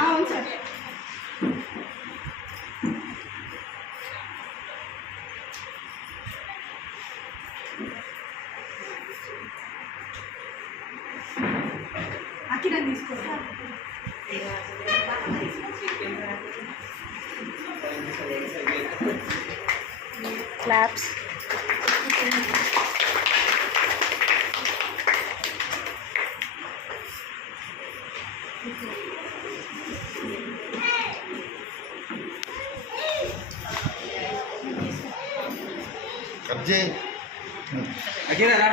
అవును సార్. అక్కడ తీసుకో క్లాప్స్. అజయ్ అకేనా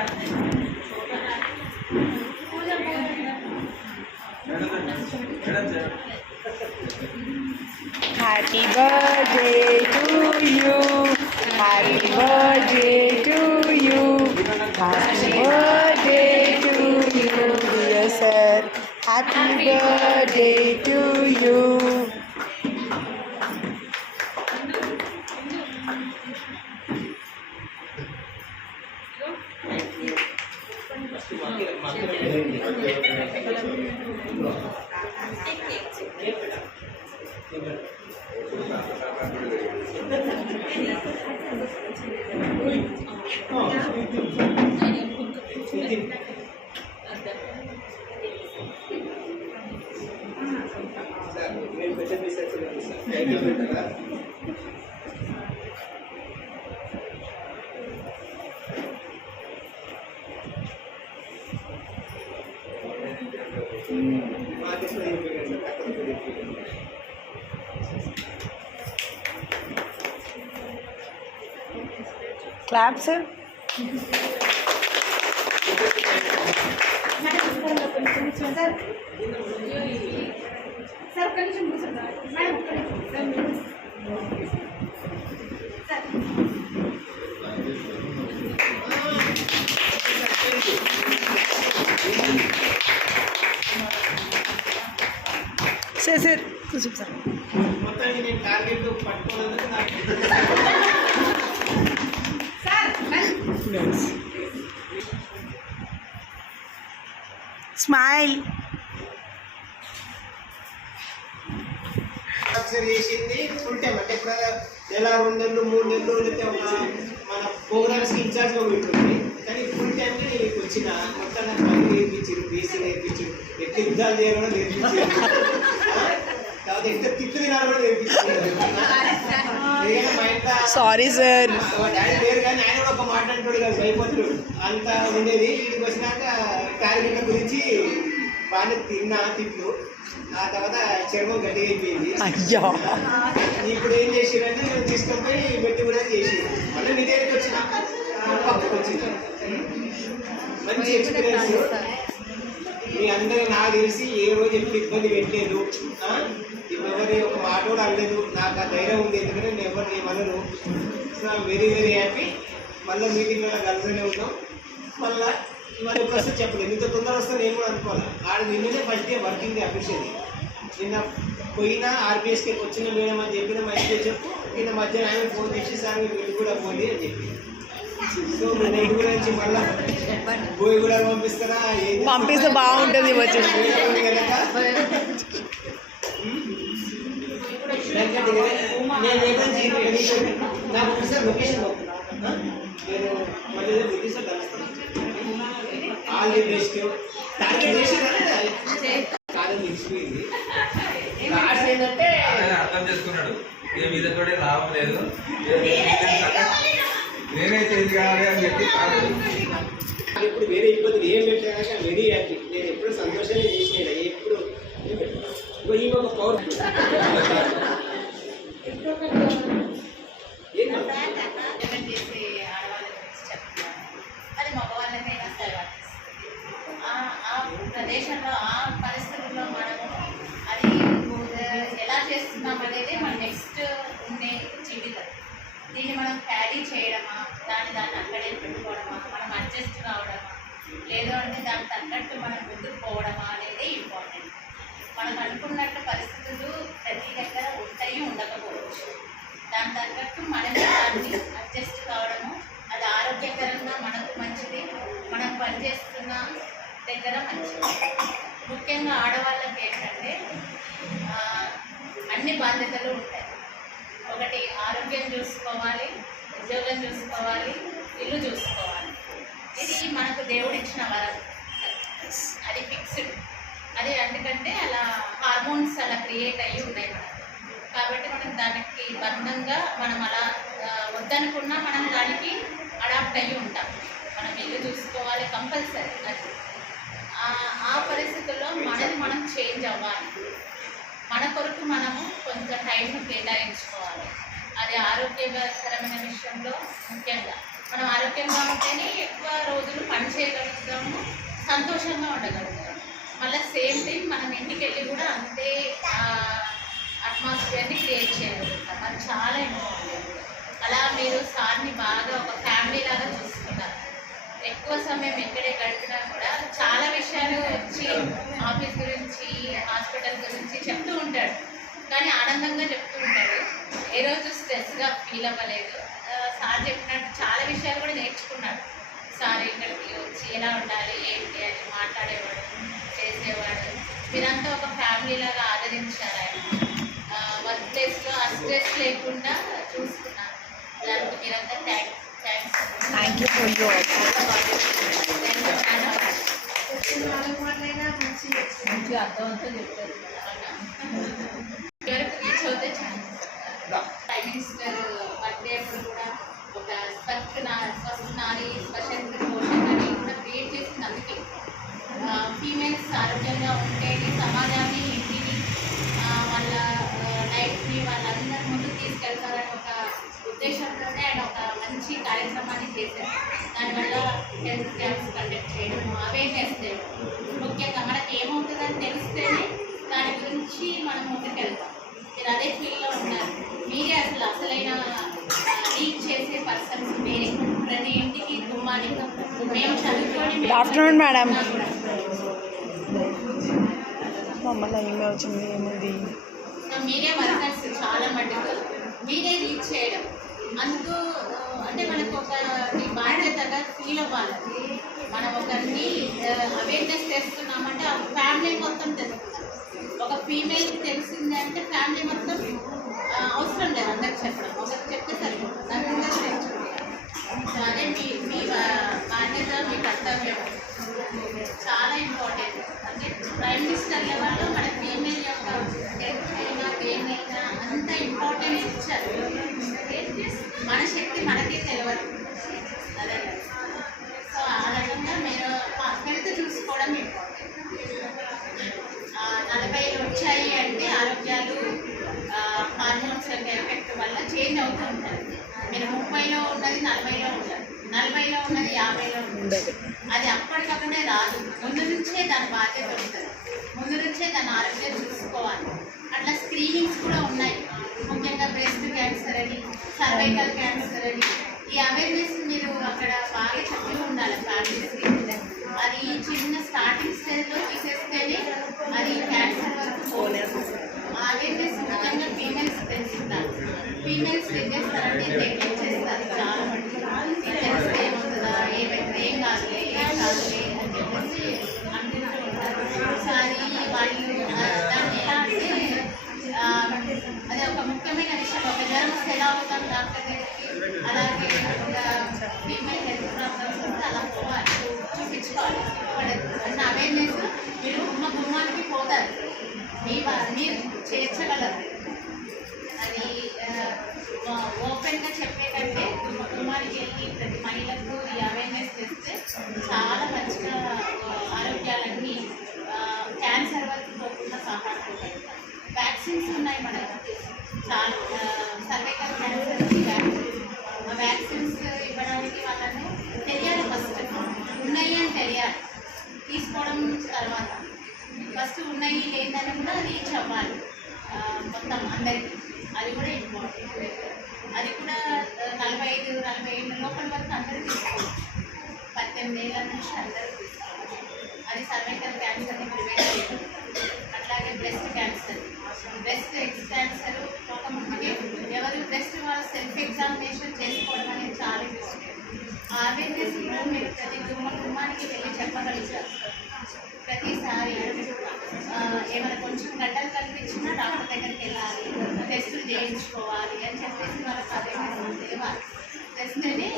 Happy birthday to you. Happy birthday to you. Happy birthday to you, dear sir. Happy birthday to you. Claps. Sir ఒక్క నిమిషం కూర్చోండి madam, ఒక్క నిమిషం సార్ సార్ కూర్చోండి సార్. స్మైల్. చేసింది ఫుల్ టైం అంటే ఇప్పుడు నెల 2 నెలలు 3 నెలలు లేకపోతే ఒక మన ప్రోగ్రామ్స్కి ఇన్ఛార్జ్గా ఉంటుంది. కానీ ఫుల్ టైంకి నేను వచ్చిన మొత్తం నాకు పని నేర్పించారు, బీసీ నేర్పించారు, ఎట్లా యుద్ధాలు చేయాలో నేర్పించారు, తర్వాత ఎంత తిట్టు తినాలో కూడా నేర్పించారు. మా ఇంట్లో సారీ సార్. మా డాడీ లేరు కానీ ఆయన కూడా ఒక మాట్లాడుతాడు కదా, భయపడ్డాడు అంత ఉండేది. ఇంటికి వచ్చినాక టార్గెట్ల గురించి బాగానే తిట్లు, ఆ తర్వాత చర్మం గట్టిగా అయిపోయింది. అయ్యా ఇప్పుడు ఏం చేసిరంటే నేను తీసుకొని పెట్టి కూడా చేసి మళ్ళీ నీ దగ్గరికి వచ్చిన పక్కకు వచ్చింది. మంచి ఎక్స్పీరియన్స్. మీ అందరూ నాకు తెలిసి ఏ రోజు ఎప్పుడు ఇబ్బంది పెట్టలేదు, ఎవరి ఒక మాట కూడా అనలేదు. నాకు ఆ ధైర్యం ఉంది, ఎందుకంటే నేను ఎవరిని ఏమనను. So I am very very happy. మళ్ళీ మీటింగ్ కలిసినే ఉన్నాం. మళ్ళీ ఇవన్నీ వస్తే చెప్పలేదు, ఇంత తొందర వస్తే నేను కూడా అనుకోవాలి. ఆడ నిన్ననే first day working day official. నిన్న పోయినా ఆర్బీఎస్కి వచ్చిన మేడం అని చెప్పిన మంచిగా చెప్పు. నిన్న మధ్యాహ్నం ఆయన ఫోన్ చేసి సార్ మీరు వెళ్ళి కూడా పోండి అని చెప్పి. సో నేను ఇంటి గురించి మళ్ళీ పోయి కూడా పంపిస్తారా? పంపిస్తే బాగుంటుంది వచ్చేసి. నాకు సార్ లొకేషన్ నేను మళ్ళీ సార్ కలుస్తాను. All the best. టార్గెట్ చేసి కాదని తెలిసిపోయింది. లాస్ట్ ఏంటంటే అర్థం చేసుకున్నాడు, ఏ మీద కూడా లాభం లేదు, నేనైతే ఇది కావాలి అని చెప్పి ఇప్పుడు వేరే ఇబ్బందులు ఏం పెట్టాక వెరీ హ్యాపీ. నేను ఎప్పుడు సంతోషంగా చేసిన ఎప్పుడు ఈ ఒక పవర్ ప్రదేశంలో ఆ పరిస్థితుల్లో మనము అది ఎలా చేస్తున్నాం అనేది మన నెక్స్ట్ ఉండే జీవితం. దీన్ని మనం క్యారీ చేయడమా, దాన్ని అక్కడే పెట్టుకోవడమా, మనం అడ్జస్ట్ కావడమా, లేదు అంటే దానికి తగ్గట్టు మనం ముందుకు పోవడమా అనేది ఇంపార్టెంట్. మనకు అనుకున్నట్టు పరిస్థితులు ప్రతి దగ్గర ఉంటాయి, ఉండకపోవచ్చు. దాని తగ్గట్టు మనమే దాన్ని అడ్జస్ట్ కావడము, అది ఆరోగ్యకరంగా మనకు మంచిది, మనం పనిచేస్తున్న దగ్గర మంచిది. ముఖ్యంగా ఆడవాళ్ళకి ఏంటంటే అన్ని బాధ్యతలు ఉంటాయి. ఒకటి ఆరోగ్యం చూసుకోవాలి, ఉద్యోగం చూసుకోవాలి, ఇల్లు చూసుకోవాలి. ఇది మనకు దేవుడిచ్చిన వరం, అది ఫిక్స్డ్. అది ఎందుకంటే అలా హార్మోన్స్ అలా క్రియేట్ అయ్యి ఉన్నాయి మనకు. కాబట్టి మనం దానికి బంధంగా మనం అలా వద్దనుకున్నా మనం దానికి అడాప్ట్ అయ్యి ఉంటాం. మనం ఇల్లు చూసుకోవాలి కంపల్సరీ. అది ఆ పరిస్థితుల్లో మనది మనం చేంజ్ అవ్వాలి. మన కొరకు మనము కొంత టైంను కేటాయించుకోవాలి. అది ఆరోగ్యకరమైన విషయంలో ముఖ్యంగా మనం ఆరోగ్యంగా ఉంటేనే ఎక్కువ రోజులు పని చేయగలుగుతాము, సంతోషంగా ఉండగలుగుతాము. మళ్ళీ సేమ్ టైం మనం ఇంటికి వెళ్ళి కూడా అంతే అట్మాస్ఫియర్ని క్రియేట్ చేయగలుగుతాం. అది చాలా ఇంపార్టెంట్. అలా మీరు సార్ని బాగా ఒక ఫ్యామిలీ లాగా చూసుకున్నారు. ఎక్కువ సమయం ఎక్కడే గడిపినా కూడా చాలా విషయాలు వచ్చి ఆఫీస్ గురించి, హాస్పిటల్ గురించి చెప్తూ ఉంటాడు. కానీ ఆనందంగా చెప్తూ ఉంటాడు. ఏ రోజు స్ట్రెస్గా ఫీల్ అవ్వలేదు. సార్ చెప్పినట్టు చాలా విషయాలు కూడా నేర్చుకున్నాడు. సార్ ఇక్కడికి వచ్చి ఎలా ఉండాలి ఏంటి అని మాట్లాడేవాడు, చేసేవాడు. మీరంతా ఒక ఫ్యామిలీ లాగా ఆదరించారు. ఆయన వర్క్ ప్లేస్లో ఆ స్ట్రెస్ లేకుండా చూసుకున్నారు. దానికి మీరంతా thanks. Thank you for your మంచిగా అర్థవంతం చెప్తారు. ఎవరికి రీచ్ అవుతే ఛాన్స్. ప్రైమ్ మినిస్టర్ బర్త్డే అప్పుడు కూడా ఒక స్వస్థ నారీ స్వశక్తి పోషణ అని కూడా క్రియేట్ చేసింది. అందుకే ఫీమేల్స్ ఆరోగ్యంగా ఉంటేనే సమాజాన్ని, ఇంటిని, వాళ్ళ లైఫ్ని వాళ్ళందరి ముందు తీసుకెళ్తారని ఒక ఉద్దేశంతోనే ఆయన ఒక మంచి కార్యక్రమాన్ని చేశారు. దానివల్ల హెల్త్ క్యాంప్స్ కండక్ట్ చేయడం, అవేర్నెస్ చేయడం. ముఖ్యంగా మనకి ఏమవుతుందని తెలిస్తేనే దాని గురించి మనం ముందుకెళ్తాం. మీరు అదే ఫీల్డ్లో ఉన్నారు. మీరే అసలైన లీడ్ చేసే పర్సన్స్ మీరే. ప్రతి ఇంటికి గుమ్మానికి మేము చదువుకొని గుడ్ ఆఫ్టర్నూన్ మేడం. మమ్మల్ని ఏమే వచ్చింది ఏముంది. సో మీరే వర్కర్స్ చాలా మటుకు మీరే రీచ్ చేయడం. అందుకు అంటే మనకు ఒక బాధ్యతగా ఫీల్ అవ్వాలి. మనం ఒకరిని అవేర్నెస్ చేస్తున్నామంటే ఆ ఫ్యామిలీ మొత్తం తెలుసుకుంటాం. ఒక ఫీమేల్కి తెలిసింది అంటే ఫ్యామిలీ మొత్తం అవసరం లేదు అందరికి చెప్పడం. ఒకరికి చెప్తే సరిపోతుంది, అందరికీ తెలుసుకుంటాం. సో అదే మీ బాధ్యత, మీ కర్తవ్యం చాలా ఇంపార్టెంట్. అంటే ప్రైమ్ మినిస్టర్ లెవెల్లో మన ఫీమేల్ యొక్క హెల్త్ అయినా దేనైనా అంత ఇంపార్టెన్స్ ఇచ్చారు. మన శక్తి మనకే తెలియదు. అదే సో ఆ రకంగా మీరు హెల్త్ చూసుకోవడం ఇంపార్టెంట్. 40 వచ్చాయి అంటే ఆరోగ్యాలు హార్మోన్స్ యొక్క ఎఫెక్ట్ వల్ల చేంజ్ అవుతూ ఉంటారు. మీరు 30లో ఉన్నది 40లో ఉంటారు, 40లో ఉన్నది 50లో ఉంటుంది. అది అప్పటికప్పుడే రాదు. ముందు నుంచే దాని బాధ్యత ఉంటుంది. ముందు నుంచే దాని ఆరోగ్యం చూసుకోవాలి. అట్లా స్క్రీనింగ్స్ కూడా ఉన్నాయి. ముఖ్యంగా బ్రెస్ట్ క్యాన్సర్ అని, సర్వైకల్ క్యాన్సర్ అని. ఈ అవేర్నెస్ మీరు అక్కడ బాగా చెప్పి ఉండాలి ఫ్యామిలీస్కి. అది చిన్న స్టార్టింగ్ స్టేజ్లో తీసేస్తేనే అది క్యాన్సర్ వరకు పోలేదు. అవేర్నెస్ ముఖ్యంగా ఫీమేల్స్ తెలుసుకుంటారు. ఫీమేల్స్ ఏం చేస్తారంటే నెగ్లెక్ట్ చేస్తారు చాలా మటుకు. తెలిస్తే ఏమవుతుందా, ఏం కాదులే అని చెప్పేసి అంటుతూ ఉంటారు. సో అది వాళ్ళు దాన్ని ఎలా అంటే అది ఒక ముఖ్యమైన విషయం. ఒక జ్వరం వస్తే ఎలా అవుతాం డాక్టర్ దగ్గరికి, అలాగే ఒక ఫీమేల్ హెల్త్ ప్రాబ్లమ్స్ వస్తే అలా పోవాలి, చూపించుకోవాలి. అన్న అవేర్నెస్ మీరు గుమ్మానికి పోతారు, మీరు చేర్చగలరు. అది ఓపెన్గా చెప్పే కంటే గుమ్మానికి వెళ్ళి ప్రతి మహిళకు ఈ అవేర్నెస్ చేస్తే చాలా మంచిగా ఆరోగ్యాలన్నీ క్యాన్సర్ వరకు పోకుండా సహాయపడతారు. వ్యాక్సిన్స్ ఉన్నాయి మనకు చాలా. సర్వైకల్ క్యాన్సర్కి వ్యాక్సిన్స్, ఆ వ్యాక్సిన్స్ ఇవ్వడానికి వాళ్ళను తెలియాలి. ఫస్ట్ ఉన్నాయి అని తెలియాలి, తీసుకోవడం తర్వాత. ఫస్ట్ ఉన్నాయి లేదని కూడా రీచ్ అవ్వాలి మొత్తం అందరికీ. అది కూడా ఇంపార్టెంట్. అది కూడా 45 ఏళ్ళ లోపల వరకు అందరూ తీసుకోవచ్చు. 18 ఏళ్ళ నుంచి అందరూ తీసుకోవచ్చు. అది సర్వైకల్ క్యాన్సర్ని ప్రివెంట్ చేయడం. అట్లాగే బ్రెస్ట్ క్యాన్సర్, బ్రెస్ట్ క్యాన్సర్ ఒక ముందుకే ఎవరు బ్రెస్ట్ వాళ్ళ సెల్ఫ్ ఎగ్జామినేషన్ చేసుకోవడం అనేది చాలా ఇంపార్టెంట్. అవేర్నెస్ కూడా మీరు ప్రతి గుమ్మానికి ఏమైనా కొంచెం గడ్డలు కనిపించినా డాక్టర్ దగ్గరికి వెళ్ళాలి, టెస్టులు చేయించుకోవాలి అని చెప్పేసి వాళ్ళకి అవేర్నెస్ తేవాలి. టెస్ట్ని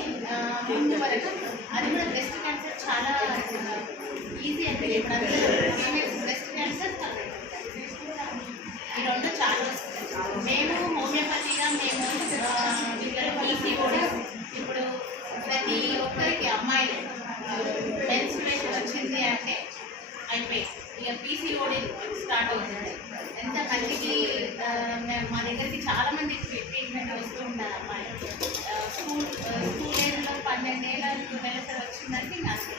ముందు వరకు అది కూడా బ్రెస్ట్ క్యాన్సర్ చాలా ఈజీ అంటే ఫీమేల్స్ బ్రెస్ట్ క్యాన్సర్ ఈ రెండు చాలా వస్తుంది. మేము హోమియోపతిగా మేము పిల్లలు పీసీఓడి ఇప్పుడు ప్రతి ఒక్కరికి అమ్మాయిలు మెన్స్ట్రుయేషన్ వచ్చింది అంటే అయిపోయి ఇక పీసీఓడి స్టార్ట్ అవుతుంది. ఎంతమందికి మా దగ్గరికి చాలామంది ట్రీట్మెంట్ వస్తూ ఉంటారు అమ్మాయిలు. స్కూల్ ఏజ్లో 12 ఏళ్ళ నెలసరి వచ్చిందంటే నాకు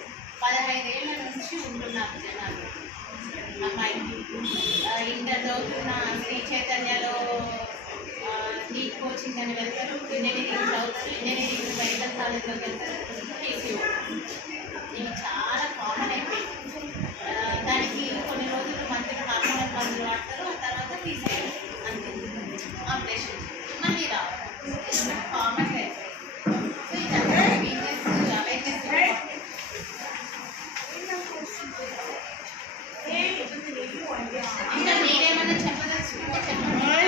15 ఏళ్ళ నుంచి ఉంటున్నారు జనాలు అమ్మాయికి. ఇంటర్ చదువుతున్న శ్రీ చైతన్యలో నీట్ కోచింగ్ అని వెళ్తారు, ఇంజనీరింగ్ చదువుతారు, ఇంజనీరింగ్ మెడికల్ కాలేజ్లోకి వెళ్తారు. పీసీఓడి ఇవి చాలా కామన్ అయిపోయింది. దానికి కొన్ని రోజులు మంచిగా హార్మోనల్ మందులు వాడతారు, ఆ తర్వాత తీసేయాలి అంతే. ఆపరేషన్ మళ్ళీ రావాలి కామన్ అయిపోయింది. సో ఇదంతా బిజినెస్ అవేర్నెస్. ఇంకా మీరేమన్నా చెప్పదలుచుకుంటే చెప్పండి.